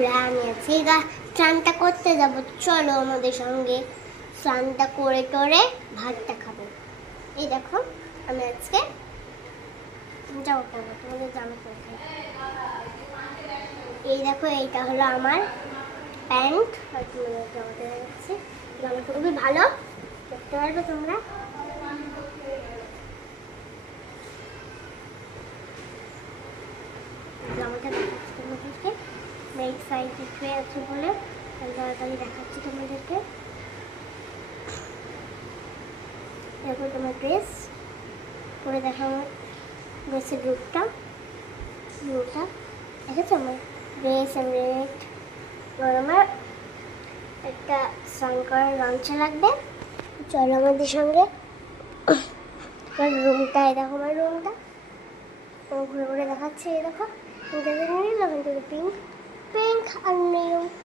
বন্ধুরা, আমি আছি স্নানটা করতে যাব। চলো আমাদের সঙ্গে স্নানটা করে টোরে ভাতটা খাবো। এই দেখো, আমি আজকে জামা পরবো, তোমাদের জামা পরে। এই দেখো, এইটা হলো আমার প্যান্ট আর তোমাদের জামাটা যাচ্ছে। জামাটা খুবই ভালো, দেখতে পারবে তোমরা। জামাটা দেখাচ্ছি তোমাদেরকে, মেক সাইড হয়ে আছে বলে তাড়াতাড়ি দেখাচ্ছি তোমাদেরকে। দেখো তোমার ড্রেস পরে দেখো, আমার ড্রেসের রূপটা দেখেছো আমার ড্রেস রেড। আর আমার একটা স্নান করার লঞ্চে লাগবে। চলো আমাদের সঙ্গে। আমার রুমটা, এই দেখো আমার রুমটা ঘুরে ঘুরে দেখাচ্ছে। এই দেখো, নিলাম কিন্তু পিঙ্ক আর